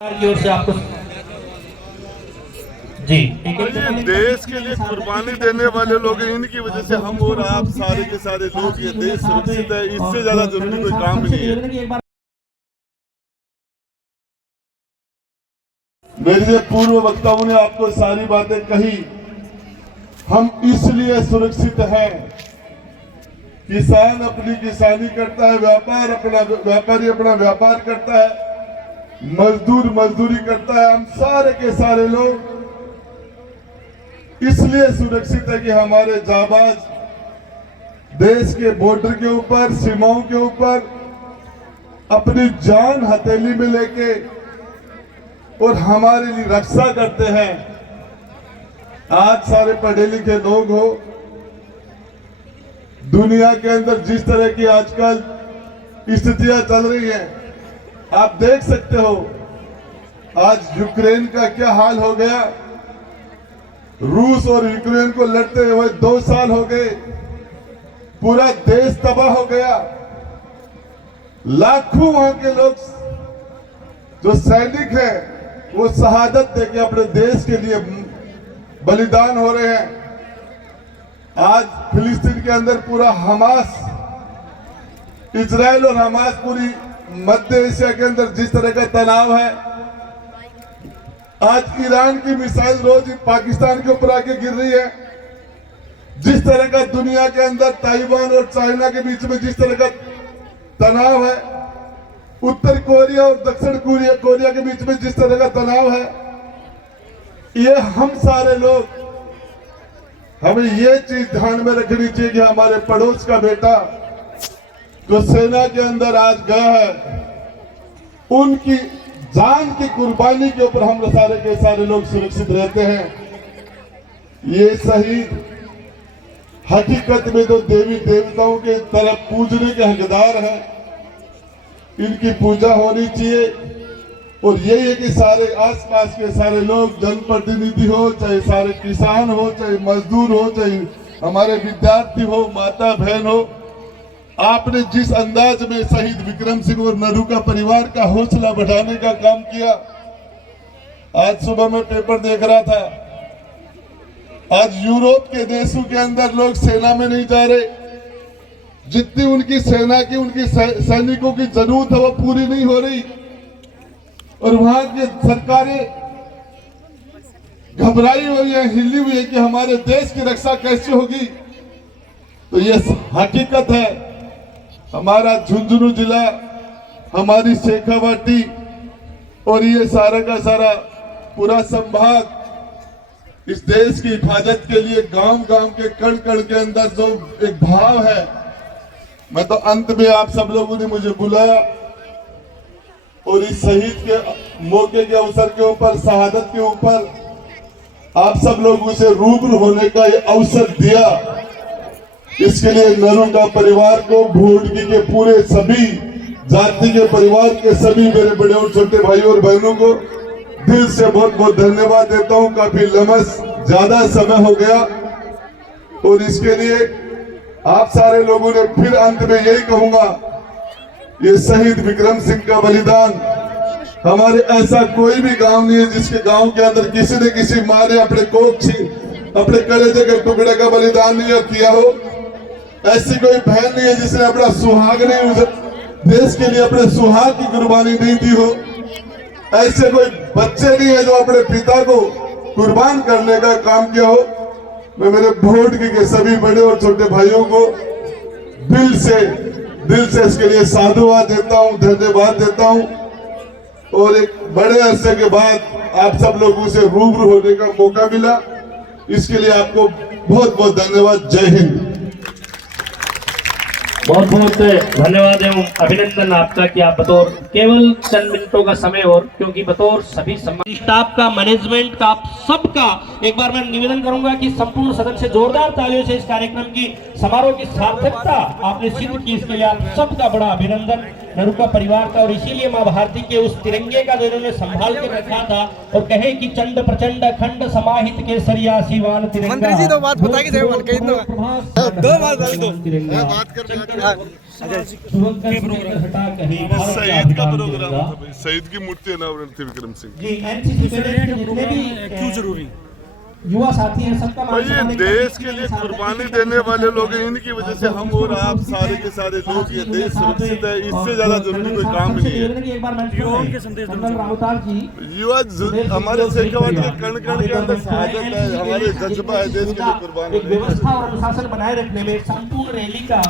की ओर से आपको जी ये देश के लिए कुर्बानी देने वाले लोग हैं, इनकी वजह से हम और आप सारे के सारे लोग ये देश सुरक्षित है। इससे ज्यादा जरूरी कोई काम नहीं है। मेरे पूर्व वक्ताओं ने आपको सारी बातें कही। हम इसलिए सुरक्षित हैं, किसान अपनी किसानी करता है, व्यापारी अपना व्यापार करता है, मजदूर मजदूरी करता है। हम सारे के सारे लोग इसलिए सुरक्षित है कि हमारे जाबाज देश के बॉर्डर के ऊपर, सीमाओं के ऊपर अपनी जान हथेली में लेके और हमारे लिए रक्षा करते हैं। आज सारे पढ़े लिखे लोग हो, दुनिया के अंदर जिस तरह की आजकल स्थितियां चल रही हैं, आप देख सकते हो। आज यूक्रेन का क्या हाल हो गया। रूस और यूक्रेन को लड़ते हुए 2 साल हो गए, पूरा देश तबाह हो गया। लाखों वहां के लोग जो सैनिक हैं वो शहादत देके अपने देश के लिए बलिदान हो रहे हैं। आज फिलिस्तीन के अंदर पूरा हमास, इजराइल और हमास, पूरी मध्य एशिया के अंदर जिस तरह का तनाव है, आज ईरान की मिसाइल रोज पाकिस्तान के ऊपर आके गिर रही है। जिस तरह का दुनिया के अंदर ताइवान और चाइना के बीच में जिस तरह का तनाव है, उत्तर कोरिया और दक्षिण कोरिया के बीच में जिस तरह का तनाव है, ये हम सारे लोग, हमें ये चीज ध्यान में रखनी चाहिए कि हमारे पड़ोस का बेटा जो सेना के अंदर आज गया है, उनकी जान की कुर्बानी के ऊपर हम सारे के सारे लोग सुरक्षित रहते हैं। ये शहीद हकीकत में तो देवी देवताओं के तरफ पूजने के हकदार हैं। इनकी पूजा होनी चाहिए। और यही है कि सारे आसपास के सारे लोग, जनप्रतिनिधि हो, चाहे सारे किसान हो, चाहे मजदूर हो, चाहे हमारे विद्यार्थी हो, माता बहन हो, आपने जिस अंदाज में शहीद विक्रम सिंह और नरू का परिवार का हौसला बढ़ाने का काम किया। आज सुबह मैं पेपर देख रहा था, आज यूरोप के देशों के अंदर लोग सेना में नहीं जा रहे। जितनी उनकी सेना की, उनकी सैनिकों की जरूरत है वो पूरी नहीं हो रही, और वहां की सरकारें घबराई हुई है, हिली हुई है कि हमारे देश की रक्षा कैसे होगी। तो ये हकीकत है। हमारा झुंझुनू जिला, हमारी शेखावाटी और ये सारा का सारा पूरा संभाग इस देश की हिफाजत के लिए गांव गांव के कण कण के अंदर जो एक भाव है। मैं तो अंत में आप सब लोगों ने मुझे बुलाया और इस शहीद के मौके के अवसर के ऊपर, शहादत के ऊपर आप सब लोगों से रूबरू होने का ये अवसर दिया। इसके लिए नरू का परिवार को, भूडकी के पूरे सभी जाति के परिवार के सभी मेरे बड़े और छोटे भाई और बहनों को दिल से बहुत बहुत धन्यवाद देता हूं। काफी ज्यादा समय हो गया और इसके लिए आप सारे लोगों ने फिर अंत में यही कहूंगा, ये शहीद विक्रम सिंह का बलिदान, हमारे ऐसा कोई भी गांव नहीं है जिसके गांव के अंदर किसी ने किसी माँ ने अपने कोख, अपने कलेजे के टुकड़े का बलिदान नहीं किया हो। ऐसी कोई बहन नहीं है जिसने अपना सुहाग नहीं, देश के लिए अपने सुहाग की कुर्बानी नहीं दी हो। ऐसे कोई बच्चे नहीं है जो अपने पिता को कुर्बान करने का काम किया हो। मैं मेरे भोटकी के सभी बड़े और छोटे भाइयों को दिल से इसके लिए साधुवाद देता हूं, धन्यवाद देता हूं। और एक बड़े अरसे के बाद आप सब लोगों से रूबरू होने का मौका मिला, इसके लिए आपको बहुत बहुत धन्यवाद। जय हिंद। बहुत बहुत धन्यवाद एवं अभिनंदन आपका कि आप बतौर केवल चंद मिनटों का समय, और क्योंकि बतौर सभी स्टाफ का, मैनेजमेंट का, आप सबका एक बार मैं निवेदन करूंगा कि संपूर्ण सदन से जोरदार तालियों से इस कार्यक्रम की, समारोह की सार्थकता आपने सिद्ध की। इसके लिए आप सबका बड़ा अभिनंदन नरू का परिवार का। और इसीलिए माँ भारती के उस तिरंगे का जो इन्होंने संभाल के रखा था और कहे कि चंड प्रचंड अखंड समाहित केसरिया सीवान तिरंगा। मंत्री जी 2 बात बता के दो बात युवक का प्रोग्राम हटा कहीं शहीद का प्रोग्राम था भाई, शहीद की मूर्ति अनावरण थी विक्रम सिंह। जी एनसीसी कैडेट के जितने भी क्यों जरूरी युवा साथी हैं सबका मान भाई ये सम्मान देश के लिए कुर्बानी देने वाले लोग हैं, इनकी वजह से हम और आप सारे के सारे लोग, ये देश सुरक्षित है। इससे ज्यादा जरूरी कोई काम नहीं है। एक बार युवाओं के संदेश रामोताल जी युवा हमारे शेखावाटी के कण कण के अंदर शहादत है, हमारे जज्बा है देश के लिए कुर्बान एक व्यवस्था और अनुशासन बनाए रखने में संपूर्ण रैली का